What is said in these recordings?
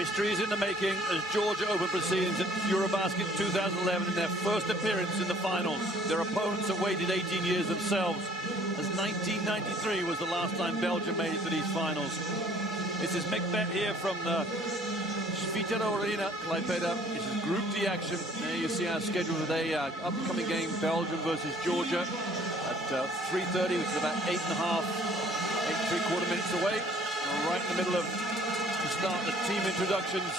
History is in the making as Georgia open proceedings at EuroBasket 2011 in their first appearance in the finals. Their opponents have waited 18 years themselves, as 1993 was the last time Belgium made it to these finals. This is Mick Bet here from the Svitero Arena, Klaipeda. This is Group D action. There you see our schedule today. Upcoming game, Belgium versus Georgia at 3:30, which is about 8.75 minutes away. We're right in the middle of to start the team introductions,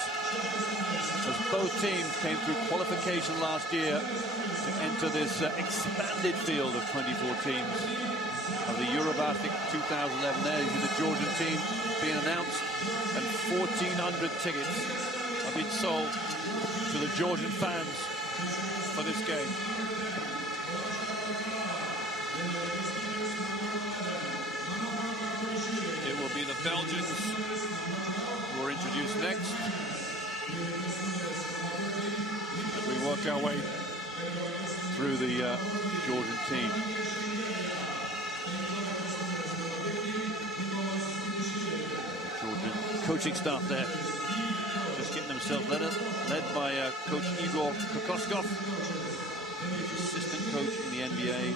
as both teams came through qualification last year to enter this expanded field of 24 teams of the EuroBasket 2011. There you see the Georgian team being announced, and 1,400 tickets have been sold to the Georgian fans for this game. It will be the Belgians who are introduced next as we work our way through the Georgian team. Georgian coaching staff there, just getting themselves led by Coach Igor Kokoskov, assistant coach in the NBA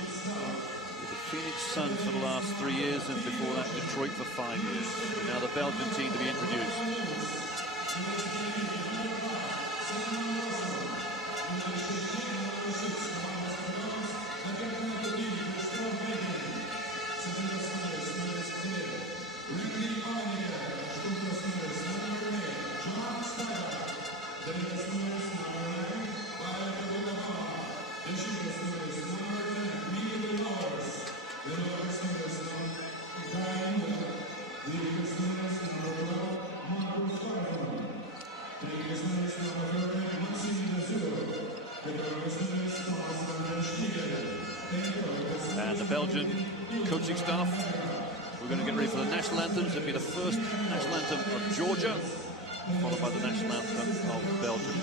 with the Phoenix Suns for the last 3 years, and before that Detroit for 5 years. Now the Belgian team to be introduced. And the Belgian coaching staff, we're going to get ready for the national anthems. It'll be the first national anthem of Georgia, followed by the national anthem of Belgium.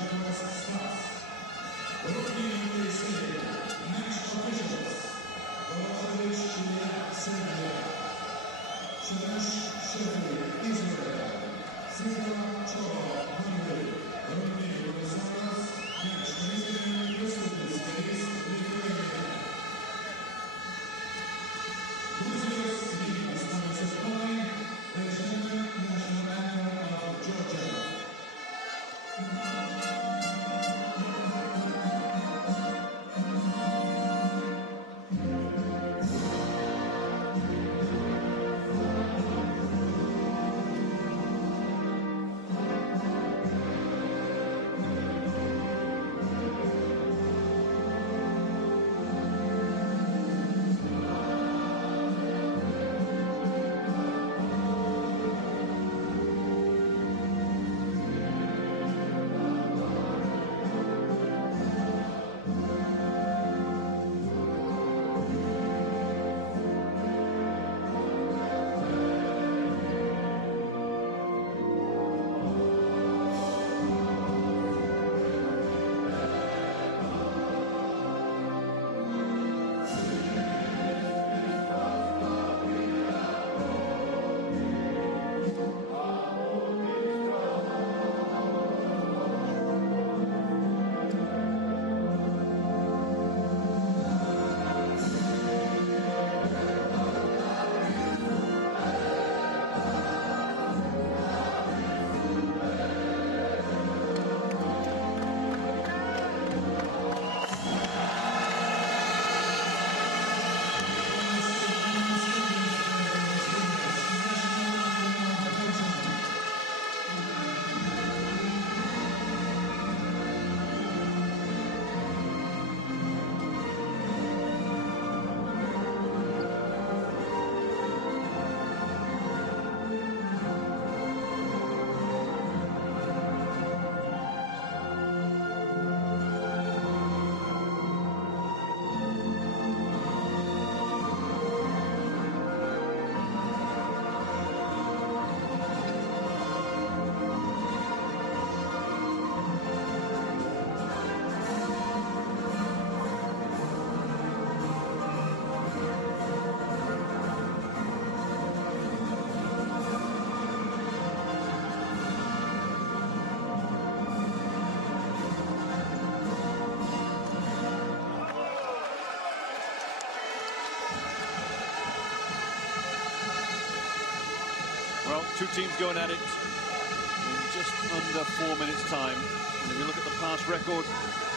Two teams going at it in just under 4 minutes' time. And if you look at the past record,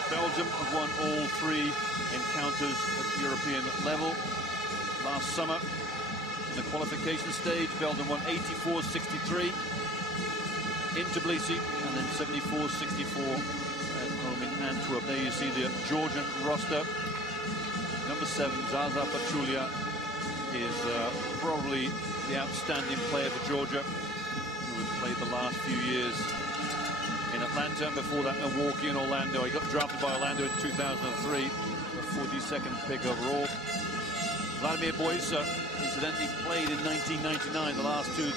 Belgium have won all 3 encounters at European level. Last summer, in the qualification stage, Belgium won 84-63 in Tbilisi, and then 74-64 at home in Antwerp. There you see the Georgian roster. Number 7, Zaza Pachulia, is probably the outstanding player for Georgia, who has played the last few years in Atlanta, and before that Milwaukee and Orlando. He got drafted by Orlando in 2003, the 42nd pick overall. Vladimir Boisa, incidentally, played in 1999, the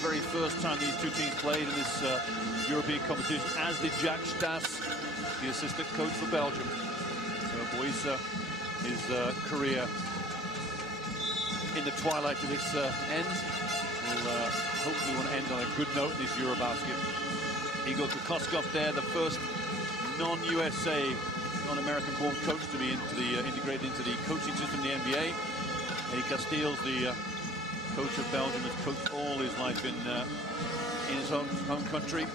very first time these two teams played in this European competition, as did Jack Stas, the assistant coach for Belgium. So Boisa, his career in the twilight of its end, will hopefully want to end on a good note in this EuroBasket. Igor Kokoskov there, the first non-USA, non-American-born coach to be integrated into the coaching system of the NBA. Eddie Casteels, the coach of Belgium, has coached all his life in his home country.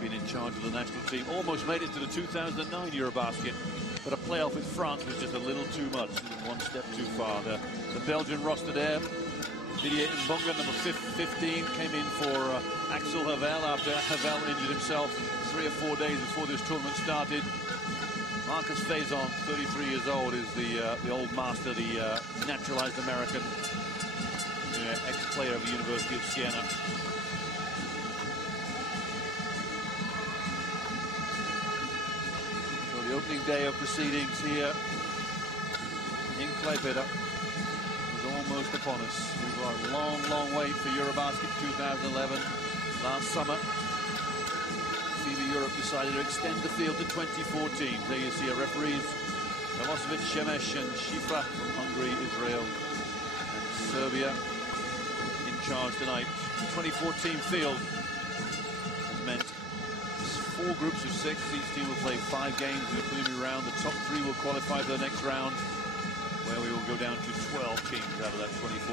Been in charge of the national team. Almost made it to the 2009 EuroBasket, but a playoff with France was just a little too much, one step too far. The Belgian roster there. Didier Mbonga, number 15, came in for Axel Havel after Havel injured himself 3 or 4 days before this tournament started. Marcus Faison, 33 years old, is the old master, the naturalized American, ex-player of the University of Siena. So the opening day of proceedings here in Klaipėda is almost upon us. We've got a long, long wait for EuroBasket 2011. Last summer, FIBA Europe decided to extend the field to 24 teams. There you see our referees, Milosevic, Shemesh and Shifra from Hungary, Israel and Serbia in charge tonight. The 24-team field has meant 4 groups of 6. Each team will play 5 games in the preliminary round. The top 3 will qualify for the next round, where we will go down to 12 teams out of that 24.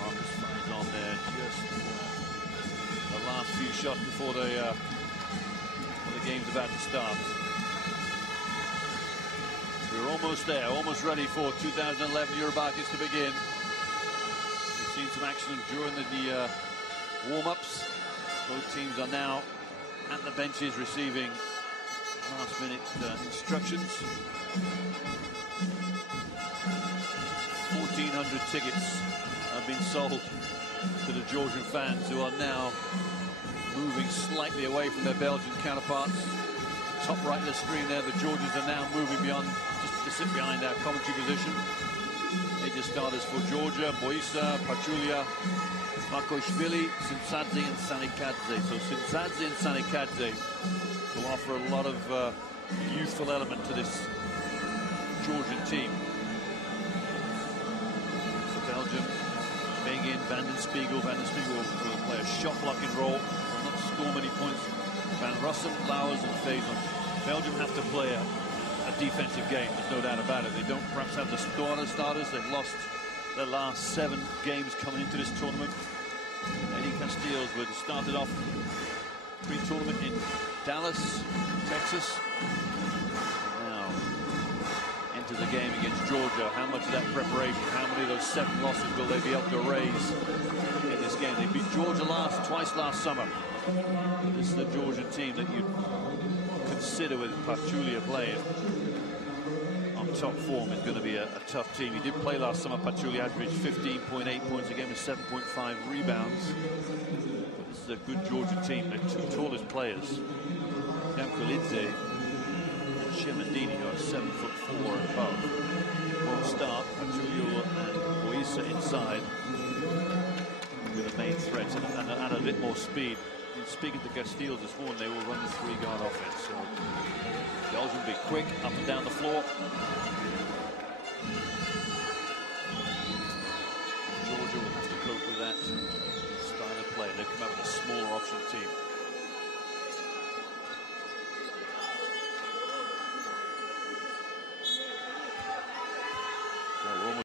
Marcus finds on there just the last few shots before the game's about to start. We're almost there, almost ready for 2011 EuroBaskets to begin. We've seen some action during the warm-ups. Both teams are now at the benches receiving last-minute instructions. 1,400 tickets have been sold to the Georgian fans, who are now moving slightly away from their Belgian counterparts. Top right of the screen there, the Georgians are now moving beyond, just to sit behind our commentary position. Major starters for Georgia: Boisa, Pachulia, Markoshvili, Simsadze and Sanikadze. So Simsadze and Sanikadze will offer a lot of youthful element to this Georgian team. For Belgium, Begin, Vandenspiegel. Vandenspiegel will play a shot-blocking role, will not score many points. Van Rossum, Flowers and Faison. Belgium have to play a defensive game, there's no doubt about it. They don't perhaps have the starters. They've lost their last 7 games coming into this tournament. Eddie Casteels would have started off pre-tournament in Dallas, Texas. Now enters the game against Georgia. How much of that preparation, how many of those 7 losses will they be able to erase in this game? They beat Georgia twice last summer. This is the Georgian team that you consider, with Pachulia playing on top form, is going to be a tough team. He did play last summer. Pachulia averaged 15.8 points a game with 7.5 rebounds. But this is a good Georgian team. The 2 tallest players, Yankulidze and Shemandini, are 7'4" and above. Won't start. Pachulia and Boisa inside with a main threat and a bit more speed. Speaking to Casteels this morning, they will run the 3-guard offense. So Belgium will be quick up and down the floor. Georgia will have to cope with that style of play. They've come out with a smaller option team.